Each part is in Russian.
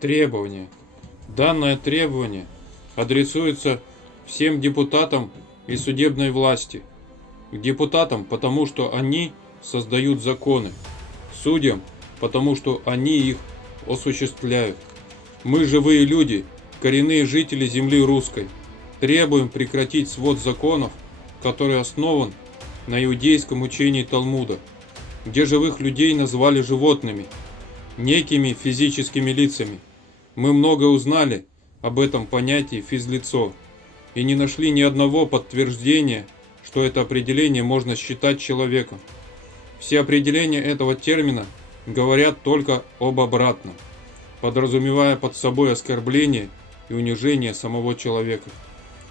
Требование. Данное требование адресуется всем депутатам и судебной власти. К депутатам, потому что они создают законы. Судьям, потому что они их осуществляют. Мы, живые люди, коренные жители земли русской, требуем прекратить свод законов, который основан на иудейском учении Талмуда, где живых людей назвали животными, некими физическими лицами. Мы много узнали об этом понятии «физлицо» и не нашли ни одного подтверждения, что это определение можно считать человеком. Все определения этого термина говорят только об обратном, подразумевая под собой оскорбление и унижение самого человека.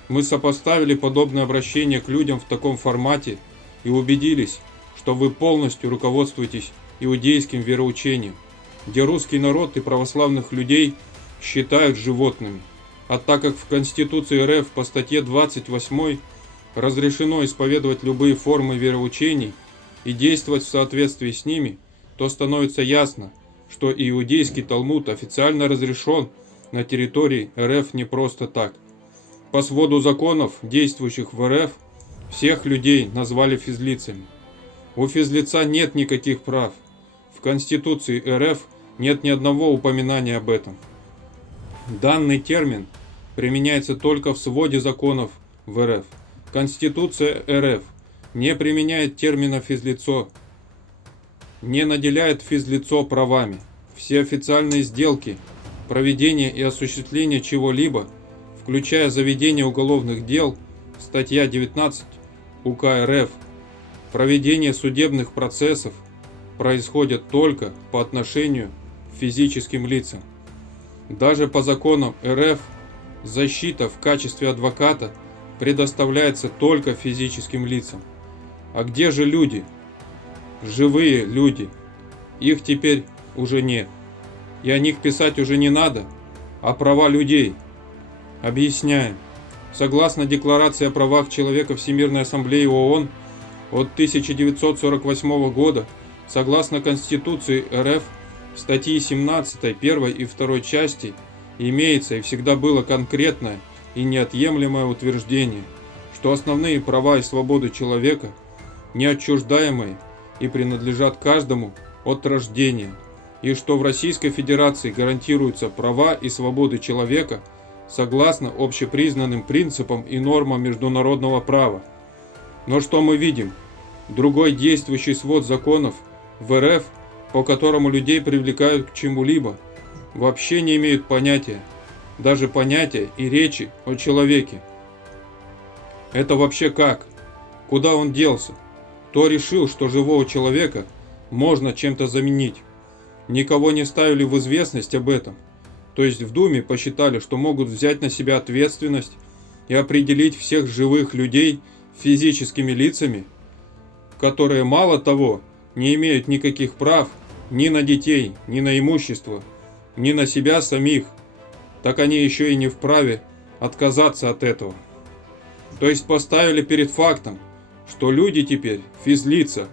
Мы сопоставили подобное обращение к людям в таком формате и убедились, что вы полностью руководствуетесь иудейским вероучением, где русский народ и православных людей считают животными. А так как в Конституции РФ по статье 28 разрешено исповедовать любые формы вероучений и действовать в соответствии с ними, то становится ясно, что иудейский Талмуд официально разрешен на территории РФ не просто так. По своду законов, действующих в РФ, всех людей назвали физлицами. У физлица нет никаких прав. В Конституции РФ нет ни одного упоминания об этом. Данный термин применяется только в своде законов в РФ. Конституция РФ не применяет термина «физлицо», не наделяет физлицо правами. Все официальные сделки, проведение и осуществление чего-либо, включая заведение уголовных дел, статья 19 УК РФ, проведение судебных процессов, происходят только по отношению к физическим лицам. Даже по законам РФ защита в качестве адвоката предоставляется только физическим лицам. А где же люди? Живые люди. Их теперь уже нет. И о них писать уже не надо, а права людей. Объясняем. Согласно Декларации о правах человека Всемирной Ассамблеи ООН от 1948 года, согласно Конституции РФ, статьи 17, 1 и 2 части, имеется и всегда было конкретное и неотъемлемое утверждение, что основные права и свободы человека неотчуждаемые и принадлежат каждому от рождения, и что в Российской Федерации гарантируются права и свободы человека согласно общепризнанным принципам и нормам международного права. Но что мы видим? Другой действующий свод законов в РФ, по которому людей привлекают к чему-либо, вообще не имеют понятия, даже понятия и речи о человеке. Это вообще как? Куда он делся? Кто решил, что живого человека можно чем-то заменить? Никого не ставили в известность об этом. То есть в Думе посчитали, что могут взять на себя ответственность и определить всех живых людей физическими лицами, которые мало того не имеют никаких прав ни на детей, ни на имущество, ни на себя самих, так они еще и не вправе отказаться от этого. То есть поставили перед фактом, что люди теперь физлица.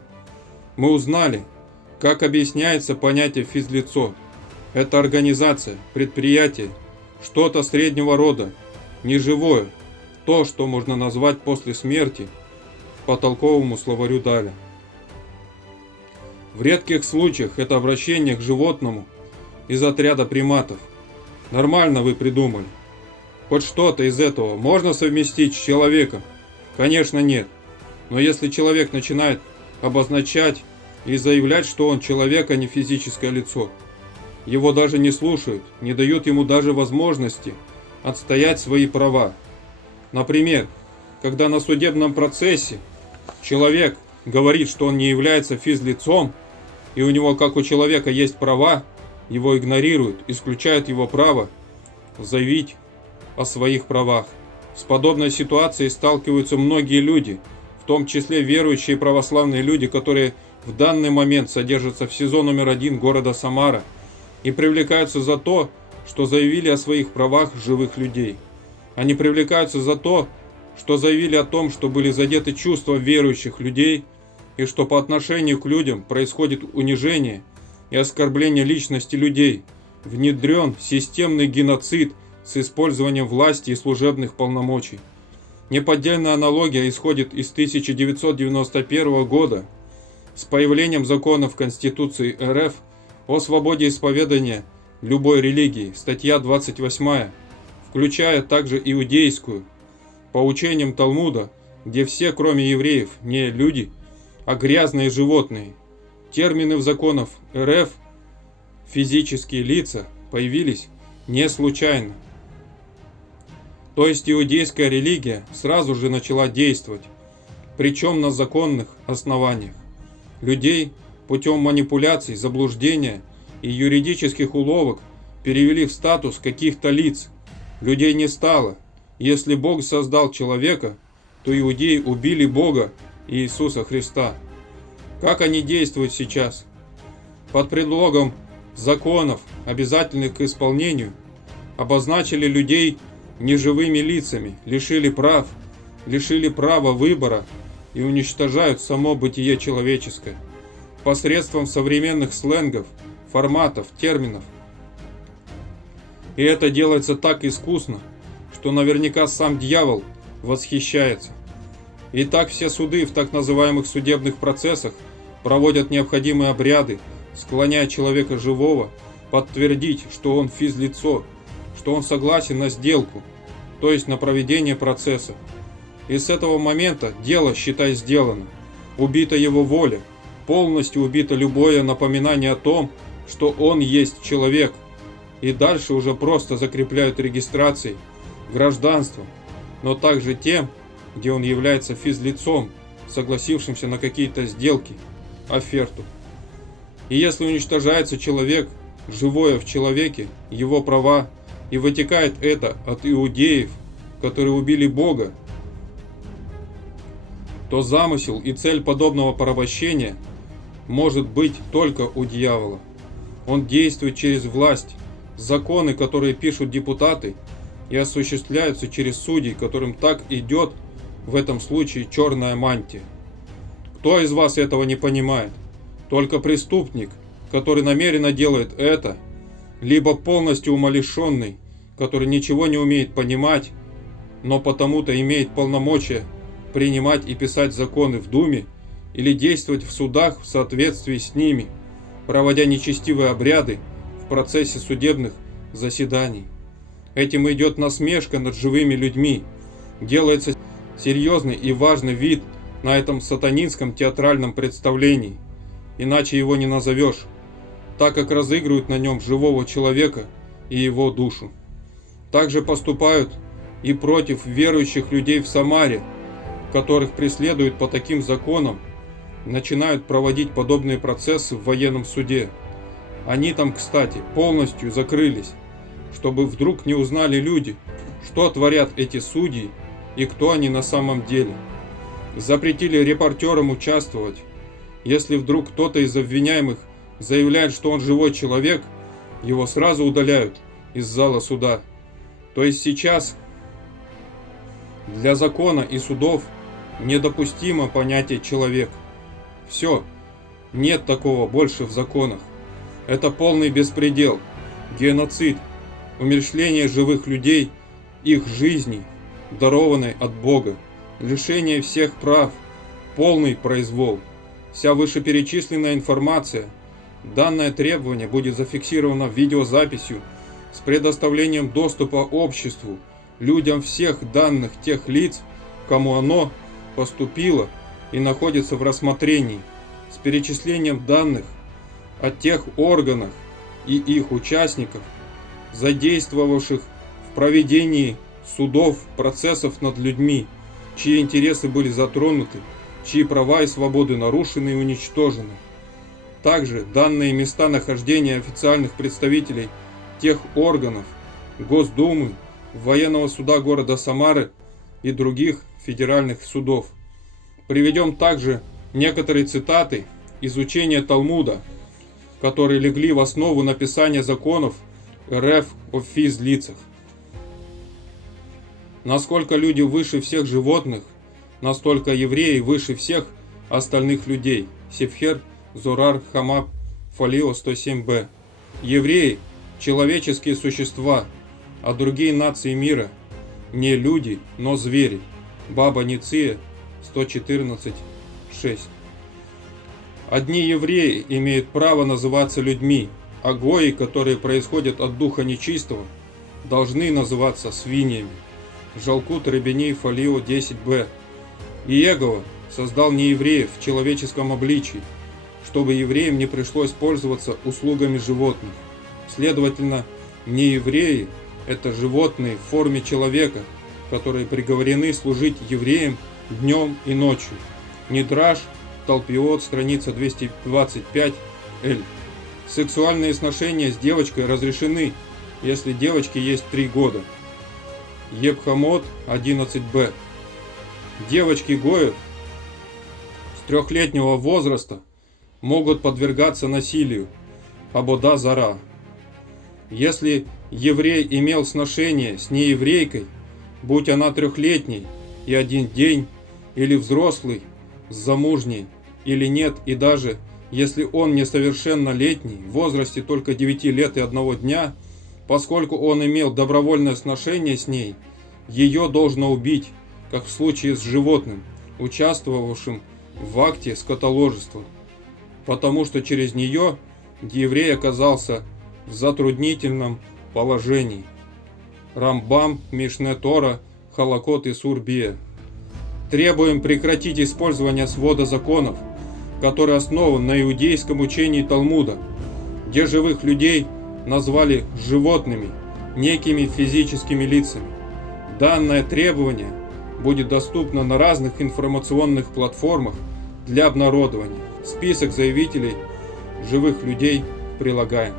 Мы узнали, как объясняется понятие физлицо. Это организация, предприятие, что-то среднего рода, неживое, то, что можно назвать после смерти, по толковому словарю Даля. В редких случаях это обращение к животному из отряда приматов. Нормально вы придумали. Хоть что-то из этого можно совместить с человеком? Конечно, нет. Но если человек начинает обозначать и заявлять, что он человек, а не физическое лицо, его даже не слушают, не дают ему даже возможности отстоять свои права. Например, когда на судебном процессе человек говорит, что он не является физлицом, и у него, как у человека, есть права, его игнорируют, исключают его право заявить о своих правах. С подобной ситуацией сталкиваются многие люди, в том числе верующие православные люди, которые в данный момент содержатся в СИЗО номер 1 города Самара и привлекаются за то, что заявили о своих правах живых людей. Они привлекаются за то, что заявили о том, что были задеты чувства верующих людей и что по отношению к людям происходит унижение и оскорбление личности людей, внедрен системный геноцид с использованием власти и служебных полномочий. Неподдельная аналогия исходит из 1991 года с появлением законов Конституции РФ о свободе исповедания любой религии, статья 28, включая также иудейскую, по учениям Талмуда, где все, кроме евреев, не люди, а грязные животные. Термины в законах РФ «физические лица» появились не случайно. То есть иудейская религия сразу же начала действовать, причем на законных основаниях. Людей путем манипуляций, заблуждения и юридических уловок перевели в статус каких-то лиц. Людей не стало. Если Бог создал человека, то иудеи убили Бога и Иисуса Христа. Как они действуют сейчас? Под предлогом законов, обязательных к исполнению, обозначили людей неживыми лицами, лишили прав, лишили права выбора и уничтожают само бытие человеческое посредством современных сленгов, форматов, терминов. И это делается так искусно, что наверняка сам дьявол восхищается. И так все суды в так называемых судебных процессах проводят необходимые обряды, склоняя человека живого подтвердить, что он физлицо, что он согласен на сделку, то есть на проведение процесса. И с этого момента дело, считай, сделано. Убита его воля, полностью убито любое напоминание о том, что он есть человек. И дальше уже просто закрепляют регистрацией, гражданством, но также тем, где он является физлицом, согласившимся на какие-то сделки, оферту. И если уничтожается человек, живое в человеке, его права, и вытекает это от иудеев, которые убили Бога, то замысел и цель подобного порабощения может быть только у дьявола. Он действует через власть, законы, которые пишут депутаты, и осуществляются через судей, которым так идет в этом случае черная мантия. Кто из вас этого не понимает? Только преступник, который намеренно делает это, либо полностью умалишенный, который ничего не умеет понимать, но потому-то имеет полномочия принимать и писать законы в Думе или действовать в судах в соответствии с ними, проводя нечестивые обряды в процессе судебных заседаний. Этим идет насмешка над живыми людьми, делается серьезный и важный вид на этом сатанинском театральном представлении, иначе его не назовешь, так как разыгрывают на нем живого человека и его душу. Также поступают и против верующих людей в Самаре, которых преследуют по таким законам, начинают проводить подобные процессы в военном суде. Они там, кстати, полностью закрылись, чтобы вдруг не узнали люди, что творят эти судьи и кто они на самом деле. Запретили репортерам участвовать. Если вдруг кто-то из обвиняемых заявляет, что он живой человек, его сразу удаляют из зала суда. То есть сейчас для закона и судов недопустимо понятие «человек». Все, нет такого больше в законах. Это полный беспредел, геноцид, умерщвление живых людей, их жизней, дарованной от Бога, лишение всех прав, полный произвол. Вся вышеперечисленная информация, данное требование будет зафиксировано видеозаписью с предоставлением доступа обществу, людям всех данных тех лиц, кому оно поступило и находится в рассмотрении, с перечислением данных о тех органах и их участников, задействовавших в проведении судов, процессов над людьми, чьи интересы были затронуты, чьи права и свободы нарушены и уничтожены. Также данные места нахождения официальных представителей тех органов, Госдумы, Военного суда города Самары и других федеральных судов. Приведем также некоторые цитаты из учения Талмуда, которые легли в основу написания законов РФ о физлицах. Насколько люди выше всех животных, настолько евреи выше всех остальных людей. Сефхер, Зорар, Хамаб, Фолио 107б. Евреи человеческие существа, а другие нации мира не люди, но звери. Баба Ниция 114.6. Одни евреи имеют право называться людьми, а гои, которые происходят от духа нечистого, должны называться свиньями. Жалкут Рабиней Фалио 10б. Иегова создал неевреев в человеческом обличии, чтобы евреям не пришлось пользоваться услугами животных. Следовательно, неевреи – это животные в форме человека, которые приговорены служить евреям днем и ночью. Мидраш, Талпиот, страница 225-Л. Сексуальные сношения с девочкой разрешены, если девочке есть 3 года. Ебхамот 11б. Девочки гоев с 3-летнего возраста могут подвергаться насилию. Абода Зара. Если еврей имел сношение с нееврейкой, будь она 3-летней и 1 день, или взрослый с замужней, или нет, и даже если он несовершеннолетний, в возрасте только 9 лет и 1 дня, поскольку он имел добровольное сношение с ней, ее должно убить, как в случае с животным, участвовавшим в акте скотоложества, потому что через нее еврей оказался в затруднительном положении. Рамбам, Мишне Тора, Халакот и Сурбия. Требуем прекратить использование свода законов, который основан на иудейском учении Талмуда, где живых людей назвали животными, некими физическими лицами. Данное требование будет доступно на разных информационных платформах для обнародования. Список заявителей живых людей прилагаем.